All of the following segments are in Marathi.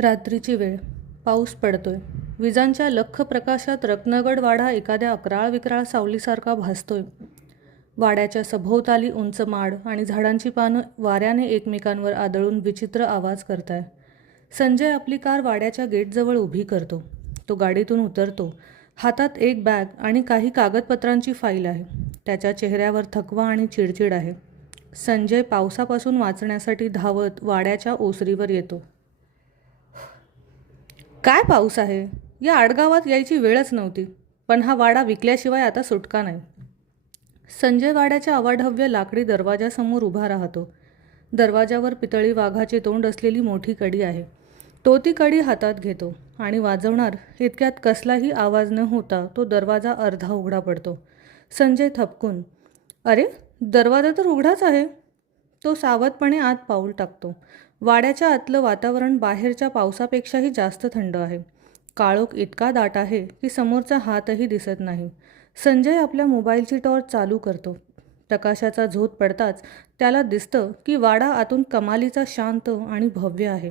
रात्रीची वेळ. पाऊस पडतोय. विजांच्या लख्ख प्रकाशात रत्नगड वाडा एखाद्या अकराळ विक्राळ सावलीसारखा भासतोय. वाड्याच्या सभोवताली उंच माड आणि झाडांची पानं वाऱ्याने एकमेकांवर आदळून विचित्र आवाज करताय. संजय आपली कार वाड्याच्या गेटजवळ उभी करतो. तो गाडीतून उतरतो. हातात एक बॅग आणि काही कागदपत्रांची फाईल आहे. त्याच्या चेहऱ्यावर थकवा आणि चिडचिड आहे. संजय पावसापासून वाचण्यासाठी धावत वाड्याच्या ओसरीवर येतो. काय पाऊस आहे. या आडगावात यायची वेळच नव्हती, पण हा वाडा विकल्याशिवाय आता सुटका नाही. संजय वाड्याच्या अवाढव्य लाकडी दरवाजासमोर उभा राहतो. दरवाजावर पितळी वाघाचे तोंड असलेली मोठी कडी आहे. तो ती कडी हातात घेतो आणि वाजवणार इतक्यात कसलाही आवाज न होता तो दरवाजा अर्धा उघडा पडतो. संजय थपकून, अरे, दरवाजा तर उघडाच आहे. तो सावधपणे आत पाऊल टाकतो. वाड्याच्या आतलं वातावरण बाहेरच्या पावसापेक्षाही जास्त थंड आहे. काळोख इतका दाट आहे की समोरचा हातही दिसत नाही. संजय आपल्या मोबाईलची टॉर्च चालू करतो. प्रकाशाचा झोत पडताच त्याला दिसतं की वाडा आतून कमालीचा शांत आणि भव्य आहे.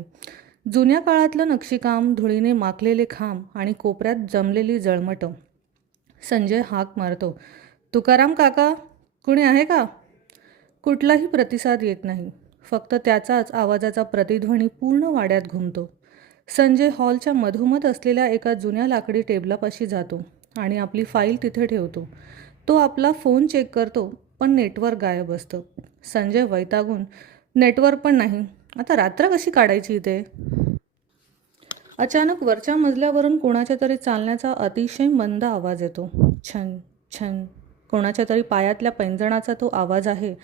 जुन्या काळातलं नक्षीकाम, धुळीने माखलेले खांब आणि कोपऱ्यात जमलेली जळमटं. संजय हाक मारतो, तुकाराम काका, कुणी आहे का? कुठलाही प्रतिसाद येत नाही. फक्त त्याचाच आवाजाचा प्रतिध्वनी पूर्ण वाड्यात घुमतो. संजय हॉलच्या मधोमध असलेल्या एका जुन्या लाकडी टेबलापाशी जातो आणि आपली फाईल तिथे ठेवतो. तो आपला फोन चेक करतो, पण नेटवर्क गायब असतं. संजय वैतागून, नेटवर्क पण नाही, आता रात्र कशी काढायची इथे? अचानक वरच्या मजल्यावरून कोणाच्या तरी चालण्याचा अतिशय मंद आवाज येतो. छन छन. कोणाच्या तरी पायातल्या पैंजणाचा तो आवाज आहे.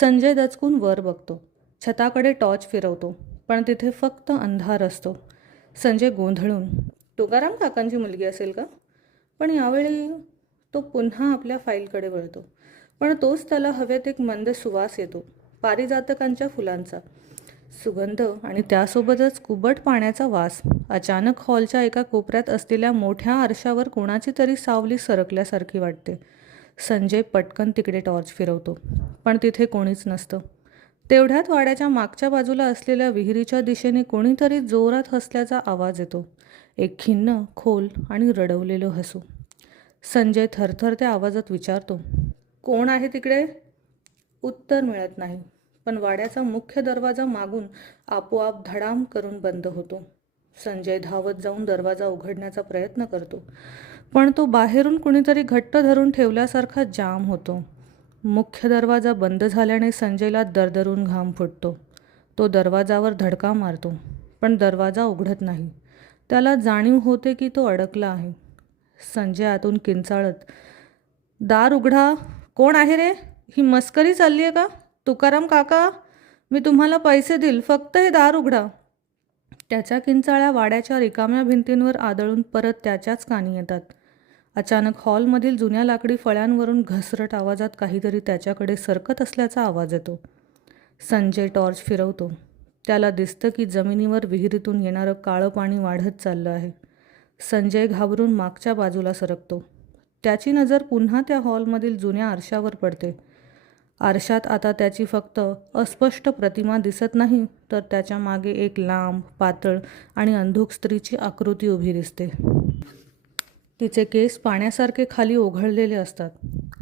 संजय दचकून वर बघतो. छताकडे टॉर्च फिरवतो, पण तिथे फक्त अंधार असतो. संजय गोंधळून, तुकाराम काकांची मुलगी असेल का? पण यावेळी तो पुन्हा आपल्या फाईलकडे वळतो. पण तोच त्याला हवेत एक मंद सुवास येतो, पारिजातकांच्या फुलांचा सुगंध आणि त्यासोबतच कुबट पाण्याचा वास. अचानक हॉलच्या एका कोपऱ्यात असलेल्या मोठ्या आरशावर कोणाची तरी सावली सरकल्यासारखी वाटते. संजय पटकन तिकडे टॉर्च फिरवतो, पण तिथे कोणीच नसतं. तेवढ्यात वाड्याच्या मागच्या बाजूला असलेल्या विहिरीच्या दिशेने कोणीतरी जोरात हसल्याचा आवाज येतो. एक खिन्न, खोल आणि रडवलेलं हसू. संजय थरथर त्या आवाजात विचारतो, कोण आहे तिकडे? उत्तर मिळत नाही. पण वाड्याचा मुख्य दरवाजा मागून आपोआप धडाम करून बंद होतो. संजय धावत जाऊन दरवाजा उघडण्याचा प्रयत्न करतो, पण तो बाहेरून कुणीतरी घट्ट धरून ठेवल्यासारखा जाम होतो. मुख्य दरवाजा बंद झाल्याने संजयला दरदरून घाम फुटतो. तो दरवाजावर धडका मारतो, पण दरवाजा उघडत नाही. त्याला जाणीव होते की तो अडकला आहे. संजय आतून किंचाळत, दार उघडा. कोण आहे रे? ही मस्करी चालली आहे का? तुकाराम काका, मी तुम्हाला पैसे देईल, फक्त हे दार उघडा. त्याच्या किंचाळ्या वाड्याच्या रिकाम्या भिंतींवर आदळून परत त्याच्याच कानी येतात. अचानक हॉलमधील जुन्या लाकडी फळ्यांवरून घसरट आवाजात काहीतरी त्याच्याकडे सरकत असल्याचा आवाज येतो. संजय टॉर्च फिरवतो. त्याला दिसतं की जमिनीवर विहिरीतून येणारं काळं पाणी वाढत चाललं आहे. संजय घाबरून मागच्या बाजूला सरकतो. त्याची नजर पुन्हा त्या हॉलमधील जुन्या आरशावर पडते. आरशात आता त्याची फक्त अस्पष्ट प्रतिमा दिसत नाही, तर त्याच्या मागे एक लांब, पातळ आणि अंधुक स्त्रीची आकृती उभी दिसते. तिचे केस पाण्यासारखे खाली ओघळलेले असतात.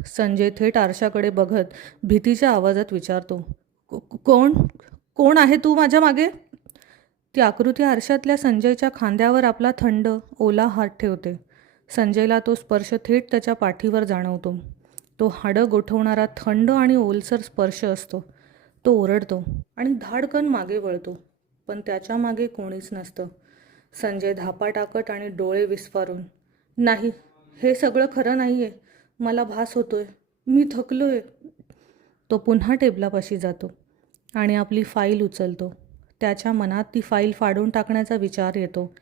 संजय थेट आरशाकडे बघत भीतीच्या आवाजात विचारतो, कोण कोण आहे तू माझ्या मागे? ती आकृती आरशातल्या संजयच्या खांद्यावर आपला थंड, ओला हात ठेवते. संजयला तो स्पर्श थेट त्याच्या पाठीवर जाणवतो. तो हाडं गोठवणारा थंड आणि ओलसर स्पर्श असतो. तो ओरडतो आणि धाडकन मागे वळतो, पण त्याच्या मागे कोणीच नसतं. संजय धापा टाकत आणि डोळे विस्फारून, नाही, हे सगळं खरं नाही आहे. मला भास होतोय, मी थकलोय. तो पुन्हा टेबलापाशी जातो आणि आपली फाईल उचलतो. त्याच्या मनात ती फाईल फाडून टाकण्याचा विचार येतो,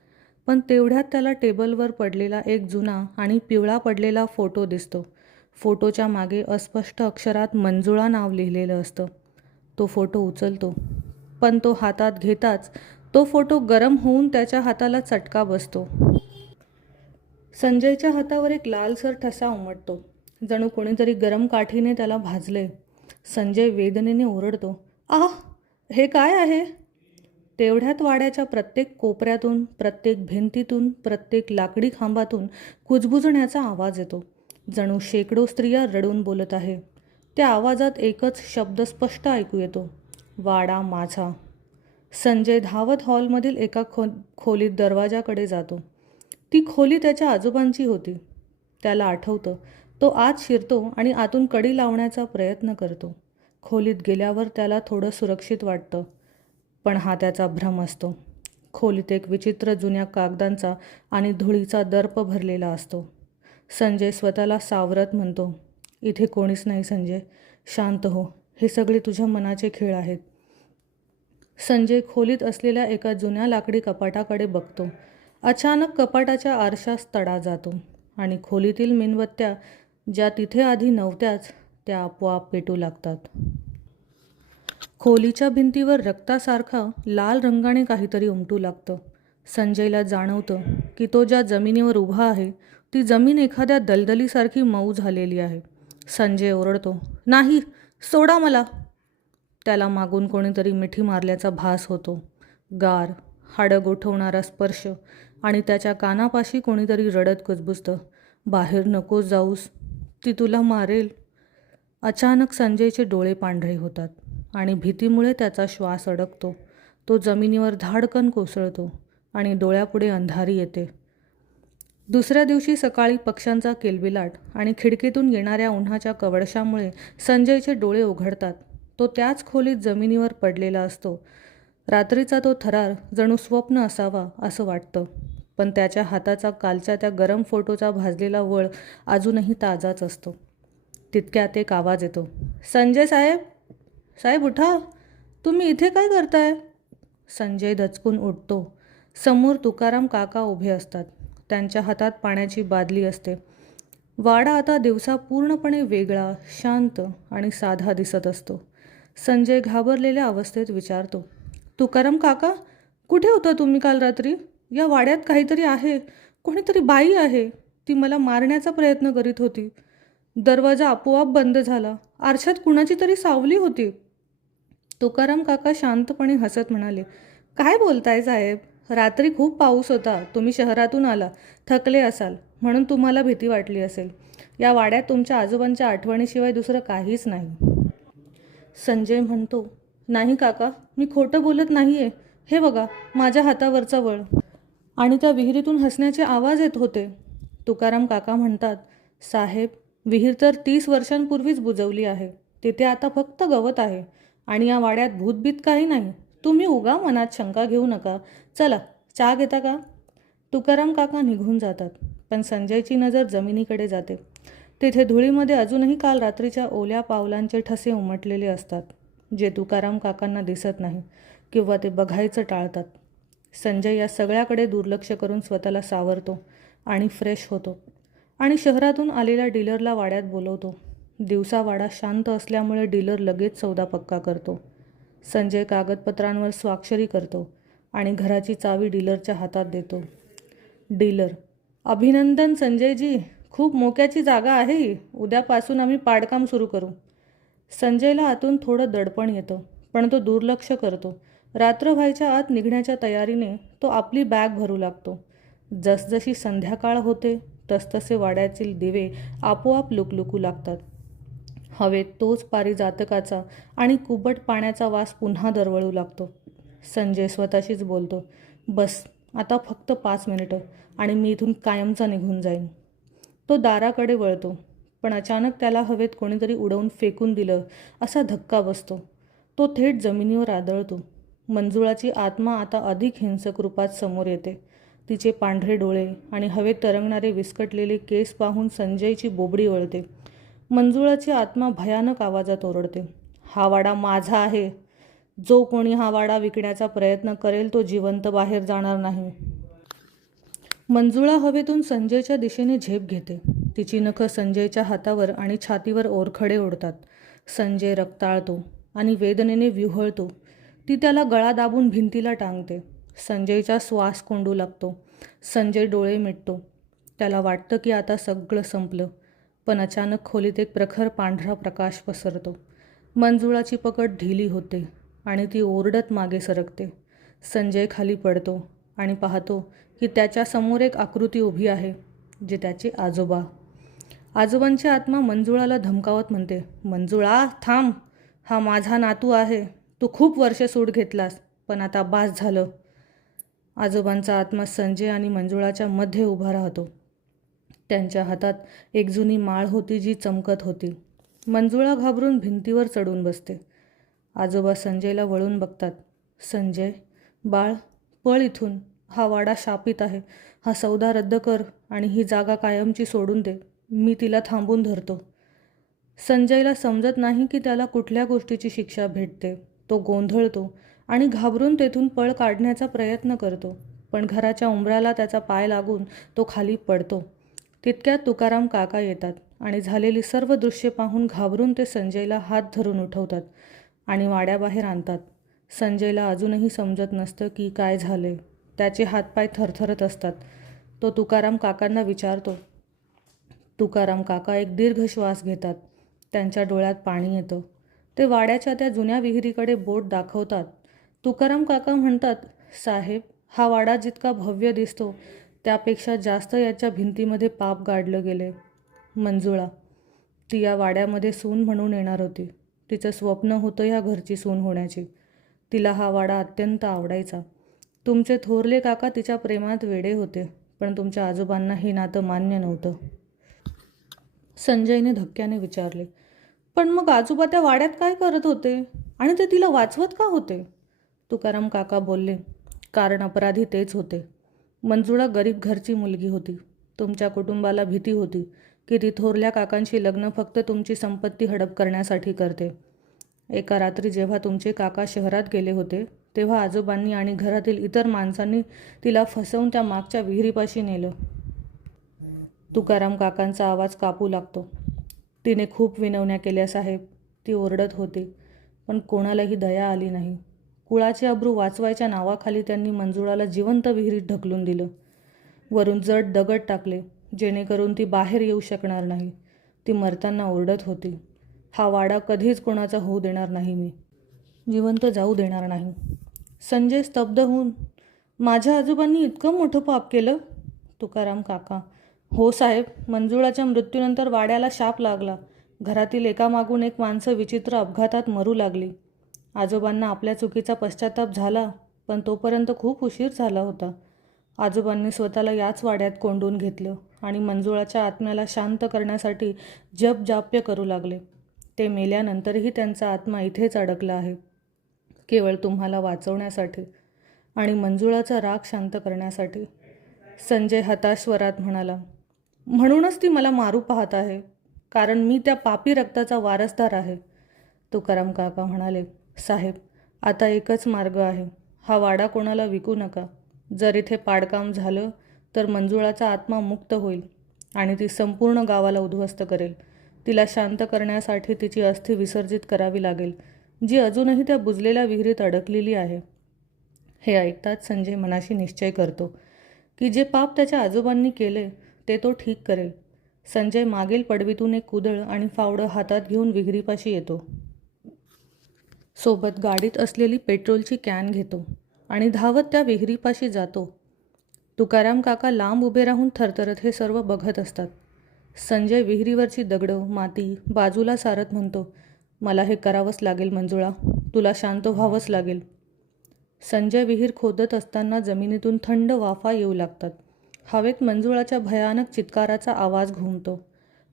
पण तेवढ्यात त्याला टेबलवर पडलेला एक जुना आणि पिवळा पडलेला फोटो दिसतो. फोटोच्या मागे अस्पष्ट अक्षरात मंजुळा नाव लिहिलेलं असतं. तो फोटो उचलतो, पण तो हातात घेताच तो फोटो गरम होऊन त्याच्या हाताला चटका बसतो. संजयच्या हातावर एक लालसर ठसा उमटतो, जणू कोणीतरी गरम काठीने त्याला भाजले. संजय वेदनेने ओरडतो, आह, हे काय आहे? तेवढ्यात वाड्याच्या प्रत्येक कोपऱ्यातून, प्रत्येक भिंतीतून, प्रत्येक लाकडी खांबातून कुजबुजण्याचा आवाज येतो. जणू शेकडो स्त्रिया रडून बोलत आहे. त्या आवाजात एकच शब्द स्पष्ट ऐकू येतो, वाडा माझा. संजय धावत हॉलमधील एका खोलीत दरवाजाकडे जातो. ती खोली त्याच्या आजोबांची होती. त्याला आठवतं. तो आत शिरतो आणि आतून कडी लावण्याचा प्रयत्न करतो. खोलीत गेल्यावर त्याला थोडं सुरक्षित वाटतं, पण हा त्याचा भ्रम असतो. खोलीत एक विचित्र जुन्या कागदांचा आणि धुळीचा दर्प भरलेला असतो. संजय स्वतःला सावरत म्हणतो, इथे कोणीच नाही संजय, शांत हो, हे सगळे तुझ्या मनाचे खेळ आहेत. संजय खोलीत असलेल्या एका जुन्या लाकडी कपाटाकडे बघतो. अचानक कपाटाच्या आरशास तडा जातो आणि खोलीतील मेणबत्त्या, ज्या तिथे आधी नव्हत्याच, त्या आपोआप पेटू लागतात. खोलीच्या भिंतीवर रक्तासारखा लाल रंगाने काहीतरी उमटू लागतं. संजयला जाणवतं की तो ज्या जमिनीवर उभा आहे ती जमीन एखाद्या दलदलीसारखी मऊ झालेली आहे. संजय ओरडतो, नाही, सोडा मला. त्याला मागून कोणीतरी मिठी मारल्याचा भास होतो. गार, हाडं गोठवणारा स्पर्श आणि त्याच्या कानापाशी कोणीतरी रडत कुजबुजतं, बाहेर नको जाऊस, ती तुला मारेल. अचानक संजयचे डोळे पांढरे होतात आणि भीतीमुळे त्याचा श्वास अडकतो. तो जमिनीवर धाडकन कोसळतो आणि डोळ्यापुढे अंधारी येते. दुसऱ्या दिवशी सकाळी पक्ष्यांचा किलबिलाट आणि खिडकीतून येणाऱ्या उन्हाच्या कवडशामुळे संजयचे डोळे उघडतात. तो त्याच खोलीत जमिनीवर पडलेला असतो. रात्रीचा तो थरार जणू स्वप्न असावा असं वाटतं, पण त्याच्या हाताचा कालच्या त्या गरम फोटोचा भाजलेला वळ अजूनही ताजाच असतो. तितक्यात एक आवाज येतो, संजय साहेब, साहेब उठा, तुम्ही इथे काय करताय? संजय दचकून उठतो. समोर तुकाराम काका उभे असतात. त्यांच्या हातात पाण्याची बादली असते. वाडा आता दिवसा पूर्णपणे वेगळा, शांत आणि साधा दिसत असतो. संजय घाबरलेल्या अवस्थेत विचारतो, तुकाराम काका, कुठे होता तुम्ही काल रात्री? या वाड्यात काहीतरी आहे, कोणीतरी बाई आहे, ती मला मारण्याचा प्रयत्न करीत होती. दरवाजा आपोआप बंद झाला, आरशात कुणाची तरी सावली होती. तुकाराम काका शांतपणे हसत म्हणाले, काय बोलताय साहेब, रात्री खूप पाऊस होता, तुम्ही शहरातून आला, थकले असाल, म्हणून तुम्हाला भीती वाटली असेल. या वाड्यात तुमच्या आजोबांच्या आठवणीशिवाय दुसरं काहीच नाही. संजय म्हणतो, नाही काका, मी खोटं बोलत नाहीये, हे बघा माझ्या हातावरचा वळ. आणि त्या विहिरीतून हसण्याचे आवाज येत होते. तुकाराम काका म्हणतात, साहेब, विहीर तर 30 वर्षांपूर्वीच बुजवली आहे. तिथे आता फक्त गवत आहे आणि या वाड्यात भूतभीत काही नाही. तुम्ही उगा मनात शंका घेऊ नका. चला, चहा घेता का? तुकाराम काका निघून जातात, पण संजयची नजर जमिनीकडे जाते. तिथे धुळीमध्ये अजूनही काल रात्रीच्या ओल्या पावलांचे ठसे उमटलेले असतात, जे तुकाराम काकांना दिसत नाही किंवा ते बघायचं टाळतात. संजय या सगळ्याकडे दुर्लक्ष करून स्वतःला सावरतो आणि फ्रेश होतो आणि शहरातून आलेल्या डीलरला वाड्यात बोलवतो. दिवसा वाडा शांत असल्यामुळे डीलर लगेच सौदा पक्का करतो. संजय कागदपत्रांवर स्वाक्षरी करतो आणि घराची चावी डीलरच्या हातात देतो. डीलर, अभिनंदन संजयजी, खूप मोक्याची जागा आहे ही. उद्यापासून आम्ही पाडकाम सुरू करू. संजयला आतून थोडं दडपण येतं, पण तो दुर्लक्ष करतो. रात्र व्हायच्या आत निघण्याच्या तयारीने तो आपली बॅग भरू लागतो. जसजशी संध्याकाळ होते तसतसे वाड्यातील दिवे आपोआप लुकलुकू लागतात. हवेत तोच पारिजातकाचा आणि कुबट पाण्याचा वास पुन्हा दरवळू लागतो. संजय स्वतःशीच बोलतो, बस, आता फक्त 5 मिनिटं आणि मी इथून कायमचा निघून जाईन. तो दाराकडे वळतो, पण अचानक त्याला हवेत कोणीतरी उडवून फेकून दिलं असा धक्का बसतो. तो थेट जमिनीवर आदळतो. मंजुळाची आत्मा आता अधिक हिंसक रूपात समोर येते. तिचे पांढरे डोळे आणि हवेत तरंगणारे विस्कटलेले केस पाहून संजयची बोबडी वळते. मंजुळाची आत्मा भयानक आवाजात ओरडते, हा वाडा माझा आहे. जो कोणी हा वाडा विकण्याचा प्रयत्न करेल तो जिवंत बाहेर जाणार नाही. मंजुळा हवेतून संजयच्या दिशेने झेप घेते. तिची नखं संजयच्या हातावर आणि छातीवर ओरखडे ओढतात. संजय रक्ताळतो आणि वेदनेने विव्हळतो. ती त्याला गळा दाबून भिंतीला टांगते. संजयचा श्वास कोंडू लागतो. संजय डोळे मिटतो. त्याला वाटतं की आता सगळं संपलं, पण अचानक खोलीत एक प्रखर पांढरा प्रकाश पसरतो. मंजुळाची पकड ढिली होते आणि ती ओरडत मागे सरकते. संजय खाली पडतो आणि पाहतो की त्याच्या समोर एक आकृती उभी आहे, जे त्याचे आजोबा. आजोबांची आत्मा मंजुळाला धमकावत म्हणते, मंजुळा थांब, हा माझा नातू आहे. तू खूप वर्ष सूट घेतलास, पण आता बास झालं. आजोबांचा आत्मा संजय आणि मंजुळाच्या मध्ये उभा राहतो. त्यांच्या हातात एक जुनी माळ होती जी चमकत होती. मंजुळा घाबरून भिंतीवर चढून बसते. आजोबा संजयला वळून बघतात. संजय, बाळ, पळ इथून. हा वाडा शापित आहे. हा सौदा रद्द कर आणि ही जागा कायमची सोडून दे. मी तिला थांबून धरतो. संजयला समजत नाही की त्याला कुठल्या गोष्टीची शिक्षा भेटते. तो गोंधळतो आणि घाबरून तेथून पळ काढण्याचा प्रयत्न करतो. पण घराच्या उंबराला त्याचा पाय लागून तो खाली पडतो. तितक्यात तुकाराम काका येतात आणि झालेली सर्व दृश्ये पाहून घाबरून ते संजयला हात धरून उठवतात आणि वाड्याबाहेर आणतात. संजयला अजूनही समजत नसतं की काय झाले. त्याचे हातपाय थरथरत असतात. तो तुकाराम काकांना विचारतो. तुकाराम काका एक दीर्घ श्वास घेतात. त्यांच्या डोळ्यात पाणी येतं. ते वाड्याच्या त्या जुन्या विहिरीकडे बोट दाखवतात. तुकाराम काका म्हणतात, साहेब, हा वाडा जितका भव्य दिसतो त्यापेक्षा जास्त याच्या भिंतीमध्ये पाप गाडलं गेले. मंजुळा, ती या वाड्यामध्ये सून म्हणून येणार होती. तिचं स्वप्न होतं या घरची सून होण्याची. तिला हा वाडा अत्यंत आवडायचा. तुमचे थोरले काका तिच्या प्रेमात वेडे होते, पण तुमच्या आजोबांना हे नातं मान्य नव्हतं. संजयने धक्क्याने विचारले, पण मग आजोबा त्या वाड्यात काय करत होते आणि ते तिला वाचवत का होते? तुकाराम काका बोलले, कारण अपराधी तेच होते. मंजुळा गरीब घरची मुलगी होती. तुमच्या कुटुंबाला भीती होती की ती थोरल्या काकांशी लग्न फक्त तुमची संपत्ती हडप करण्यासाठी करते. एका रात्री जेव्हा तुमचे काका शहरात गेले होते तेव्हा आजोबांनी आणि घरातील इतर माणसांनी तिला फसवून त्या मागच्या विहिरीपाशी नेलं. तुकाराम काकांचा आवाज कापू लागतो. तिने खूप विनवण्या केल्या साहेब, ती ओरडत होती, पण कोणालाही दया आली नाही. कुळाचे अब्रू वाचवायच्या नावाखाली त्यांनी मंजुळाला जिवंत विहिरीत ढकलून दिलं. वरून जड दगड टाकले जेणेकरून ती बाहेर येऊ शकणार नाही. ती मरताना ओरडत होती, हा वाडा कधीच कोणाचा होऊ देणार नाही, मी जिवंत जाऊ देणार नाही. संजय स्तब्ध होऊन, माझ्या आजोबांनी इतकं मोठं पाप केलं? तुकाराम काका, हो साहेब, मंजुळाच्या मृत्यूनंतर वाड्याला शाप लागला. घरातील एकामागून एक माणसं विचित्र अपघातात मरू लागली. आजोबांना आपल्या चुकीचा पश्चाताप झाला, पण तोपर्यंत खूप उशीर झाला होता. आजोबांनी स्वतःला याच वाड्यात कोंडून घेतलं आणि मंजुळाच्या आत्म्याला शांत करण्यासाठी जप जाप्य करू लागले. ते मेल्यानंतरही त्यांचा आत्मा इथेच अडकला आहे, केवळ तुम्हाला वाचवण्यासाठी आणि मंजुळाचा राग शांत करण्यासाठी. संजय हताश स्वरात म्हणाला, म्हणूनच ती मला मारू पाहत आहे, कारण मी त्या पापी रक्ताचा वारसदार आहे. तुकाराम काका म्हणाले, साहेब, आता एकच मार्ग आहे. हा वाडा कोणाला विकू नका. जर इथे पाडकाम झालं तर मंजुळाचा आत्मा मुक्त होईल आणि ती संपूर्ण गावाला उद्ध्वस्त करेल. तिला शांत करण्यासाठी तिची अस्थी विसर्जित करावी लागेल, जी अजूनही त्या बुजलेल्या विहिरीत अडकलेली आहे. हे ऐकताच संजय मनाशी निश्चय करतो की जे पाप त्याच्या आजोबांनी केले ते तो ठीक करेल. संजय मागील पडवीतून एक कुदळ आणि फावडं हातात घेऊन विहिरीपाशी येतो. सोबत गाडीत असलेली पेट्रोलची कॅन घेतो आणि धावत त्या विहिरीपाशी जातो. तुकाराम काका लांब उभे राहून थरथरत हे सर्व बघत असतात. संजय विहिरीवरची दगडं, माती बाजूला सारत म्हणतो, मला हे करावंच लागेल मंजुळा, तुला शांत व्हावंच लागेल. संजय विहीर खोदत असताना जमिनीतून थंड वाफा येऊ लागतात. हवेत मंजुळाच्या भयानक चित्काराचा आवाज घुमतो.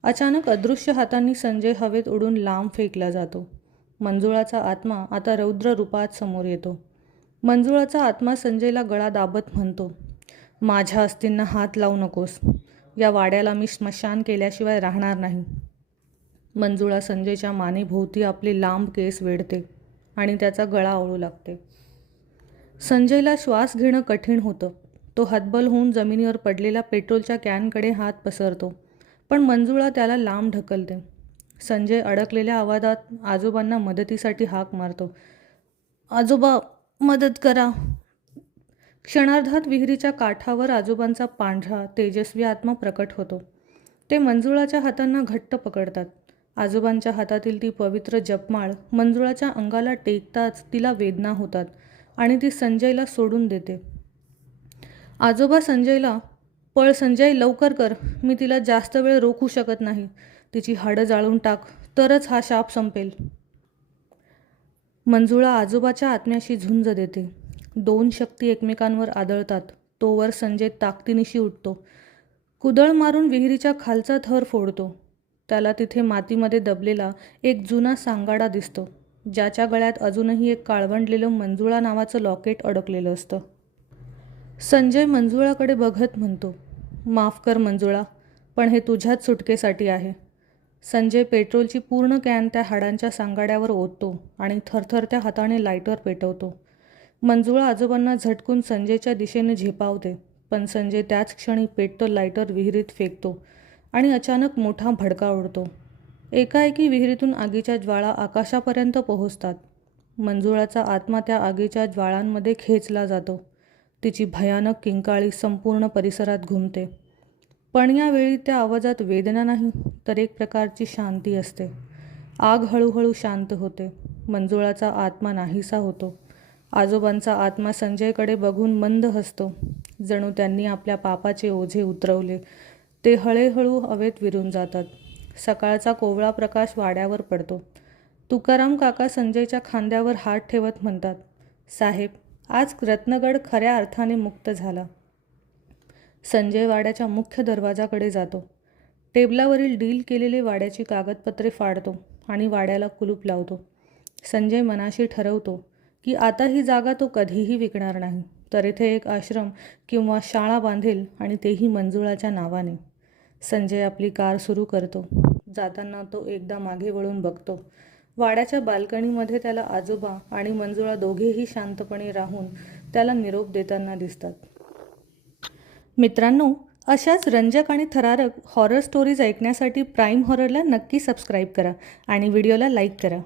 अचानक अदृश्य हातांनी संजय हवेत उडून लांब फेकला जातो. मंजुळाचा आत्मा आता रौद्र रूपात समोर येतो. मंजुळाचा आत्मा संजयला गळा दाबत म्हणतो, माझ्या अस्थींना हात लावू नकोस. या वाड्याला मी स्मशान केल्याशिवाय राहणार नाही. मंजुळा संजयच्या मानेभोवती आपले लांब केस वेढते आणि त्याचा गळा आवळू लागते. संजयला श्वास घेणं कठीण होतं. तो हतबल होऊन जमिनीवर पडलेल्या पेट्रोलच्या कॅनकडे हात पसरतो, पण मंजुळा त्याला लांब ढकलते. संजय अडकलेल्या आवाजात आजोबांना मदतीसाठी हाक मारतो, आजोबा, मदत करा. क्षणार्धात विहिरीच्या काठावर आजोबांचा पांढरा तेजस्वी आत्मा प्रकट होतो. ते मंजुळाच्या हातांना घट्ट पकडतात. आजोबांच्या हातातील ती पवित्र जपमाळ मंजुळाच्या अंगाला टेकताच तिला वेदना होतात आणि ती संजयला सोडून देते. आजोबा संजयला, "पळ संजय, लवकर कर. मी तिला जास्त वेळ रोखू शकत नाही. तिची हाडं जाळून टाक, तरच हा शाप संपेल." मंजुळा आजोबाच्या आत्म्याशी झुंज देते. 2 शक्ती एकमेकांवर आदळतात. तोवर संजय ताकदीनिशी उठतो. कुदळ मारून विहिरीच्या खालचा थर फोडतो. त्याला तिथे मातीमध्ये दबलेला एक जुना सांगाडा दिसतो, ज्याच्या गळ्यात अजूनही एक काळवंडलेलं मंजुळा नावाचं लॉकेट अडकलेलं असतं. संजय मंजुळाकडे बघत म्हणतो, "माफ कर मंजुळा, पण हे तुझ्याच सुटकेसाठी आहे." संजय पेट्रोलची पूर्ण कॅन त्या हाडांच्या सांगाड्यावर ओततो आणि थरथरत्या हाताने लायटर पेटवतो. मंजुळा आजोबांना झटकून संजयच्या दिशेने झेपावते, पण संजय त्याच क्षणी पेटतं लायटर विहिरीत फेकतो आणि अचानक मोठा भडका उडतो. एकाएकी विहिरीतून आगीच्या ज्वाळा आकाशापर्यंत पोहोचतात. मंजुळाचा आत्मा त्या आगीच्या ज्वाळांमध्ये खेचला जातो. तिची भयानक किंकाळी संपूर्ण परिसरात घुमते. पण यावेळी त्या आवाजात वेदना नाही, तर एक प्रकारची शांती असते. आग हळूहळू शांत होते. मंजुळाचा आत्मा नाहीसा होतो. आजोबांचा आत्मा संजयकडे बघून मंद हसतो, जणू त्यांनी आपल्या पापाचे ओझे उतरवले. ते हळूहळू हवेत विरून जातात. सकाळचा कोवळा प्रकाश वाड्यावर पडतो. तुकाराम काका संजयच्या खांद्यावर हात ठेवत म्हणतात, "साहेब, आज रत्नगड खऱ्या अर्थाने मुक्त झाला." संजय वाड्याच्या मुख्य दरवाजाकडे जातो. टेबलावरील डील केलेली वाड्याची कागदपत्रे फाडतो आणि वाड्याला कुलूप लावतो. संजय मनाशी ठरवतो की आता ही जागा तो कधीही विकणार नाही, तर इथे एक आश्रम किंवा शाळा बांधेल, आणि तेही मंजुळाच्या नावाने. संजय आपली कार सुरू करतो. जाताना तो एकदा मागे वळून बघतो. वाड्याच्या बाल्कनीमध्ये त्याला आजोबा आणि मंजुळा दोघेही शांतपणे राहून त्याला निरोप देताना दिसतात. मित्रांनो, अशाच रंजक आणि थरारक हॉरर स्टोरीज ऐकण्यासाठी प्राईम हॉररला नक्की सबस्क्राईब करा आणि व्हिडिओला लाईक करा.